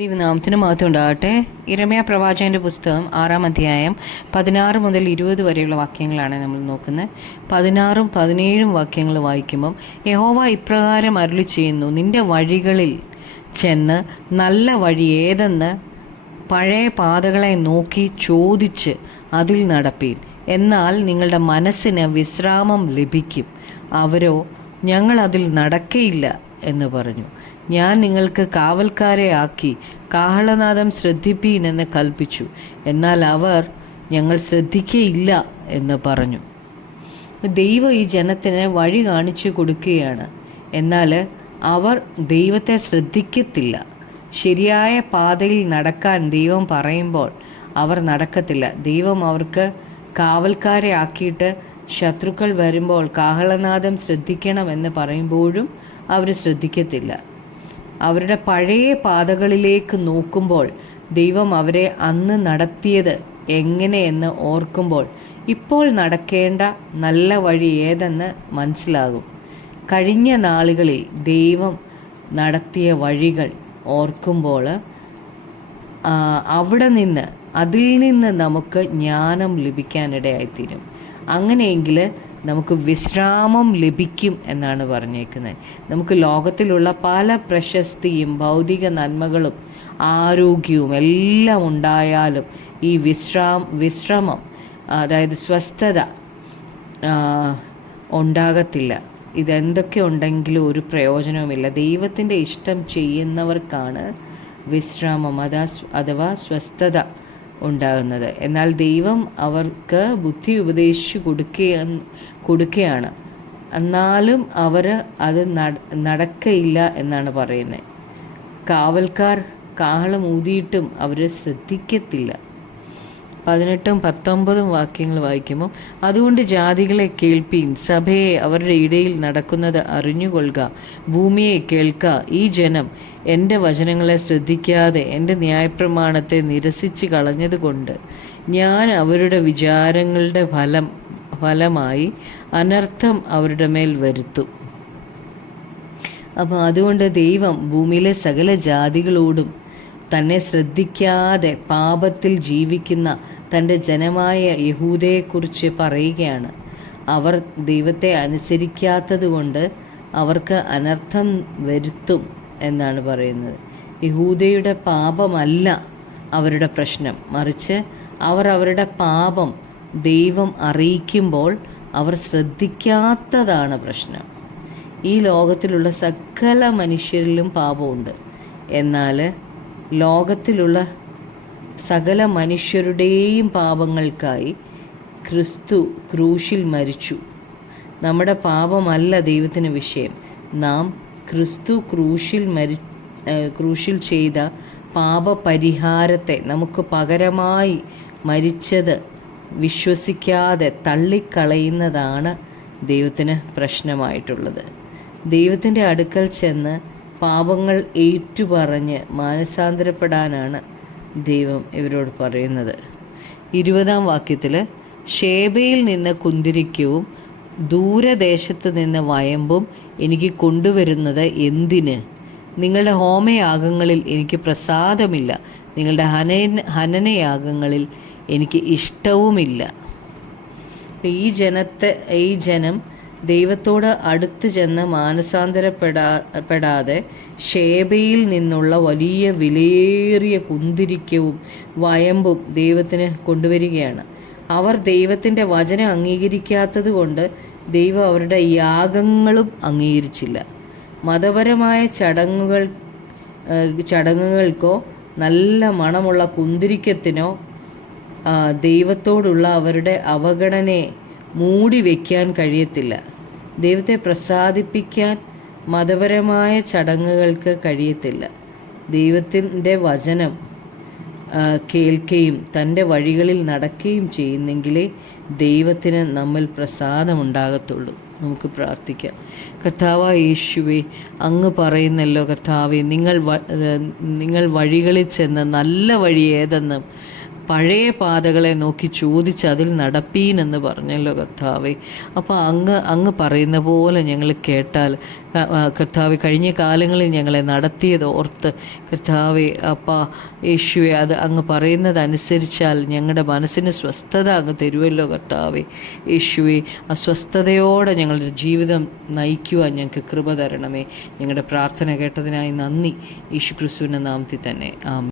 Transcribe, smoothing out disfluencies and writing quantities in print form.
ദൈവനാമത്തിന് മഹത്വം ഉണ്ടാകട്ടെ. യിരെമ്യാ പ്രവാചകൻ്റെ പുസ്തകം 6-ാം അധ്യായം 16 മുതൽ 20 വരെയുള്ള വാക്യങ്ങളാണ് നമ്മൾ നോക്കുന്നത്. 16ഉം 17ഉം വാക്യങ്ങൾ വായിക്കുമ്പം, യഹോവ ഇപ്രകാരം അരുളി ചെയ്യുന്നു, നിന്റെ വഴികളിൽ ചെന്ന് നല്ല വഴി ഏതെന്ന് പഴയ പാതകളെ നോക്കി ചോദിച്ച് അതിൽ നടപ്പീൻ. എന്നാൽ നിങ്ങളുടെ മനസ്സിന് വിശ്രാമം ലഭിക്കും. അവരോ ഞങ്ങൾ അതിൽ നടക്കയില്ല എന്ന് പറഞ്ഞു. ഞാൻ നിങ്ങൾക്ക് കാവൽക്കാരെ ആക്കി കാഹളനാദം ശ്രദ്ധിപ്പീൻ എന്ന് കൽപ്പിച്ചു. എന്നാൽ അവർ ഞങ്ങൾ ശ്രദ്ധിക്കയില്ല എന്ന് പറഞ്ഞു. ദൈവം ഈ ജനത്തിന് വഴി കാണിച്ചു കൊടുക്കുകയാണ്. എന്നാൽ അവർ ദൈവത്തെ ശ്രദ്ധിക്കത്തില്ല. ശരിയായ പാതയിൽ നടക്കാൻ ദൈവം പറയുമ്പോൾ അവർ നടക്കത്തില്ല. ദൈവം അവർക്ക് കാവൽക്കാരെ ആക്കിയിട്ട് ശത്രുക്കൾ വരുമ്പോൾ കാഹളനാദം ശ്രദ്ധിക്കണമെന്ന് പറയുമ്പോഴും അവർ ശ്രദ്ധിക്കത്തില്ല. അവരുടെ പഴയ പാതകളിലേക്ക് നോക്കുമ്പോൾ ദൈവം അവരെ അന്ന് നടത്തിയത് എങ്ങനെയെന്ന് ഓർക്കുമ്പോൾ ഇപ്പോൾ നടക്കേണ്ട നല്ല വഴി ഏതെന്ന് മനസ്സിലാകും. കഴിഞ്ഞ നാളുകളിൽ ദൈവം നടത്തിയ വഴികൾ ഓർക്കുമ്പോൾ അതിൽ നിന്ന് നമുക്ക് ജ്ഞാനം ലഭിക്കാനിടയായിത്തീരും. അങ്ങനെയെങ്കിൽ നമുക്ക് വിശ്രാമം ലഭിക്കും എന്നാണ് പറഞ്ഞേക്കുന്നത്. നമുക്ക് ലോകത്തിലുള്ള പല പ്രശസ്തിയും ഭൗതിക നന്മകളും ആരോഗ്യവും എല്ലാം ഉണ്ടായാലും ഈ വിശ്രമം അതായത് സ്വസ്ഥത ഉണ്ടാകത്തില്ല. ഇതെന്തൊക്കെ ഉണ്ടെങ്കിലും ഒരു പ്രയോജനവുമില്ല. ദൈവത്തിൻ്റെ ഇഷ്ടം ചെയ്യുന്നവർക്കാണ് വിശ്രാമം അഥവാ സ്വസ്ഥത ഉണ്ടാകുന്നത്. എന്നാൽ ദൈവം അവർക്ക് ബുദ്ധി ഉപദേശിച്ചു കൊടുക്കുകയാണ്. എന്നാലും അവർ അത് നടക്കയില്ല എന്നാണ് പറയുന്നത്. കാവൽക്കാർ കാഹളം ഊതിയിട്ടും അവർ ശ്രദ്ധിക്കത്തില്ല. 18ഉം 19ഉം വാക്യങ്ങൾ വായിക്കുമ്പോൾ, അതുകൊണ്ട് ജാതികളെ കേൾപ്പീൻ, സഭയെ അവരുടെ ഇടയിൽ നടക്കുന്നത് അറിഞ്ഞുകൊള്ളുക, ഭൂമിയെ കേൾക്ക. ഈ ജനം എൻ്റെ വചനങ്ങളെ ശ്രദ്ധിക്കാതെ എൻ്റെ ന്യായപ്രമാണത്തെ നിരസിച്ച് കളഞ്ഞതുകൊണ്ട് ഞാൻ അവരുടെ വിചാരങ്ങളുടെ ഫലമായി അനർത്ഥം അവരുടെ മേൽ വരുത്തും. അപ്പോൾ അതുകൊണ്ട് ദൈവം ഭൂമിയിലെ സകല ജാതികളോടും തന്നെ ശ്രദ്ധിക്കാതെ പാപത്തിൽ ജീവിക്കുന്ന തൻ്റെ ജനമായ യഹൂദയെക്കുറിച്ച് പറയുകയാണ്. അവർ ദൈവത്തെ അനുസരിക്കാത്തത് കൊണ്ട് അവർക്ക് അനർത്ഥം വരുത്തും എന്നാണ് പറയുന്നത്. യഹൂദയുടെ പാപമല്ല അവരുടെ പ്രശ്നം, മറിച്ച് അവരുടെ പാപം ദൈവം അറിയിക്കുമ്പോൾ അവർ ശ്രദ്ധിക്കാത്തതാണ് പ്രശ്നം. ഈ ലോകത്തിലുള്ള സകല മനുഷ്യരിലും പാപമുണ്ട്. എന്നാൽ ലോകത്തിലുള്ള സകല മനുഷ്യരുടെയും പാപങ്ങൾക്കായി ക്രിസ്തു ക്രൂശിൽ മരിച്ചു. നമ്മുടെ പാപമല്ല ദൈവത്തിന് വിഷയം. നാം ക്രിസ്തു ക്രൂശിൽ ചെയ്ത പാപപരിഹാരത്തെ നമുക്ക് പകരമായി മരിച്ചത് വിശ്വസിക്കാതെ തള്ളിക്കളയുന്നതാണ് ദൈവത്തിന് പ്രശ്നമായിട്ടുള്ളത്. ദൈവത്തിൻ്റെ അടുക്കൽ ചെന്ന് പാപങ്ങൾ ഏറ്റുപറഞ്ഞ് മാനസാന്തരപ്പെടാനാണ് ദൈവം ഇവരോട് പറയുന്നത്. 20-ാം വാക്യത്തിൽ, ഷേബയിൽ നിന്ന് കുന്തിരിക്കവും ദൂരദേശത്ത് നിന്ന് വയമ്പും എനിക്ക് കൊണ്ടുവരുന്നത് എന്തിന്? നിങ്ങളുടെ ഹോമയാഗങ്ങളിൽ എനിക്ക് പ്രസാദമില്ല, നിങ്ങളുടെ ഹനനയാഗങ്ങളിൽ എനിക്ക് ഇഷ്ടവുമില്ല. ഈ ജനം ദൈവത്തോട് അടുത്ത് ചെന്ന് മാനസാന്തരപ്പെടാതെ ഷേബയിൽ നിന്നുള്ള വലിയ വിലയേറിയ കുന്തിരിക്കവും വയമ്പും ദൈവത്തിന് കൊണ്ടുവരികയാണ്. അവർ ദൈവത്തിൻ്റെ വചനം അംഗീകരിക്കാത്തത് കൊണ്ട് ദൈവം അവരുടെ യാഗങ്ങളും അംഗീകരിച്ചില്ല. മതപരമായ ചടങ്ങുകൾക്കോ നല്ല മണമുള്ള കുന്തിരിക്കത്തിനോ ദൈവത്തോടുള്ള അവരുടെ അവഗണനയെ മൂടി വയ്ക്കാൻ കഴിയത്തില്ല. ദൈവത്തെ പ്രസാദിപ്പിക്കാൻ മതപരമായ ചടങ്ങുകൾക്ക് കഴിയത്തില്ല. ദൈവത്തിൻ്റെ വചനം കേൾക്കുകയും തൻ്റെ വഴികളിൽ നടക്കുകയും ചെയ്യുന്നെങ്കിലേ ദൈവത്തിന് നമ്മിൽ പ്രസാദമുണ്ടാകത്തുള്ളൂ. നമുക്ക് പ്രാർത്ഥിക്കാം. കർത്താവായ യേശുവേ, അങ്ങ് പറയുന്നല്ലോ കർത്താവേ, നിങ്ങൾ വഴികളിൽ ചെന്ന് നല്ല വഴി ഏതെന്നും പഴയ പാതകളെ നോക്കി ചോദിച്ച് അതിൽ നടപ്പീനെന്ന് പറഞ്ഞല്ലോ കർത്താവെ. അപ്പോൾ അങ്ങ് പറയുന്ന പോലെ ഞങ്ങൾ കേട്ടാൽ കർത്താവെ, കഴിഞ്ഞ കാലങ്ങളിൽ ഞങ്ങളെ നടത്തിയത് ഓർത്ത് കർത്താവെ അപ്പാ യേശുവെ, അത് അങ്ങ് പറയുന്നതനുസരിച്ചാൽ ഞങ്ങളുടെ മനസ്സിന് സ്വസ്ഥത അങ്ങ് തരുമല്ലോ കർത്താവെ. യേശുവെ, അസ്വസ്ഥതയോടെ ഞങ്ങളുടെ ജീവിതം നയിക്കുവാൻ ഞങ്ങൾക്ക് കൃപ തരണമേ. ഞങ്ങളുടെ പ്രാർത്ഥന കേട്ടതിനായി നന്ദി. യേശു ക്രിസ്തുവിൻ്റെ നാമത്തിൽ തന്നെ ആമേൻ.